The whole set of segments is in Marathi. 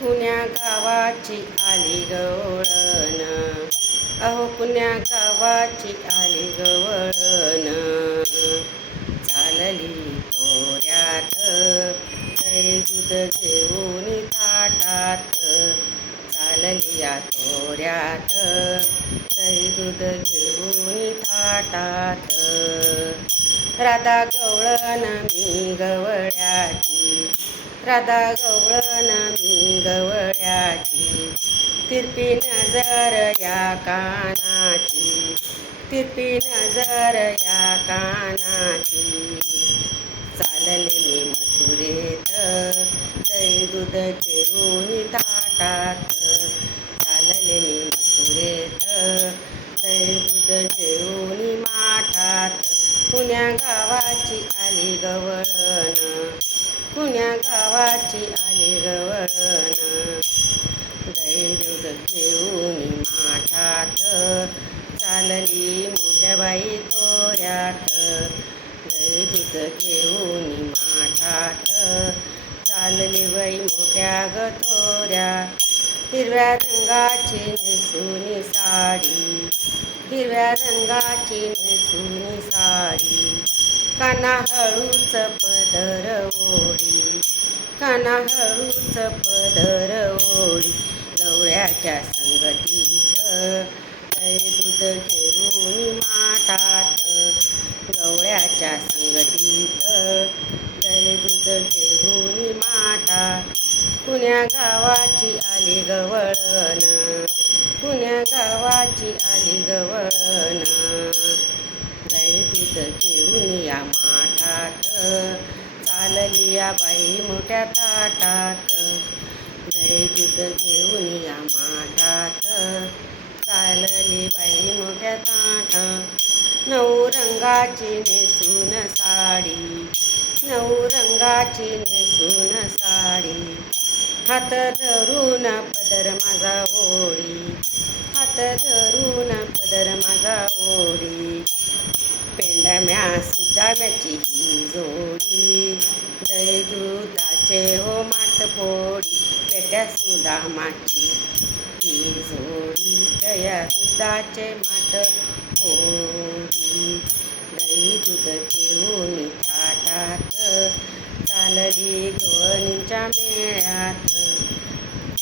पुण्या गावाची आली गवळण. अहो पुण्या गावाची आली गवळण. चालली तोऱ्यात तरी दूध घेऊन ताटात चालली या तोऱ्यात तरी दूध घेऊन ताटात राधा गवळण मी गवळ्याची राधा गवळण मी गवळ्याची तिरपी नजर या कानाची तिरपी नजर या कानाची. चालले मी मथुरेत दही दूध घेऊन ताटात चालले मी मथुरेत दही दूध घेऊन माठात. पुण्या गावाची आली गवळण पुण्या गावाची आली गवळण दही दूध घेऊन माठात. चालली मोठ्या बाई तोऱ्यात दही दूध घेऊन माठात. चालली बाई मोठ्या गतोऱ्या हिरव्या रंगाची नेसून साडी. हिरव्या रंगाची नेसून साडी. काना हळूच पदर ओळी काना हळूच पदर ओळी गवळ्याच्या संगतीत दही दूध घेऊन माठात. गवळ्याच्या संगतीत दही दूध घेऊन माठात. पुण्या गावाची आली गवळण. पुण्या गावाची आली गवळण. दही दूध घेऊन या माठात. चालली या बाई मोठ्या ताटात. दही दूध घेऊन या माठात. चालली बाई मोठ्या ताटात. नऊ रंगाची नेसून साडी. नऊ रंगाची नेसून साडी. हात धरून पदर माझा ओळी. हात धरून पदर माझा ओळी. दम्या सुदाम्याची ही जोडी दही दुधाचे हो माठ पोडी. पेट्या सुदामाची ही जोडी. दया सुदाचे माठ पोळी दही दूध घेऊन थाटात. चालली गवणीच्या मेळ्यात.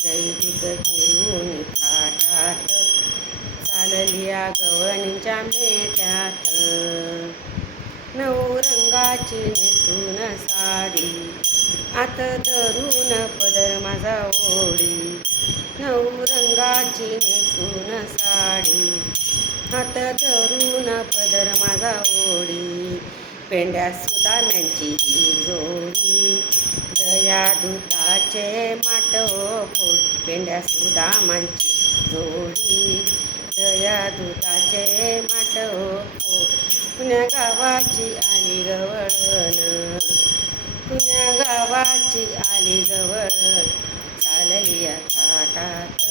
दही दूध घेऊन थाटात. चालली या गवणीच्या नऊ रंगाची नेसून साडी. आत धरून पदर माझा ओढी. नऊ रंगाची नेसून साडी. हात धरून पदर माझा ओढी. पेंड्या सुदाम्यांची जोडी. दया दुताचे माटो फोड. पेंड्या सुदामांची जोडी. या दुधाचे माट हो. पुण्या गावाची आली गवळण. पुण्या गावाची आली गवळ चालली या थाटात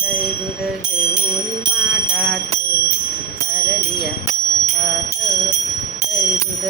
दै दूध घेऊन माठात. चालली या थाटात दै दूध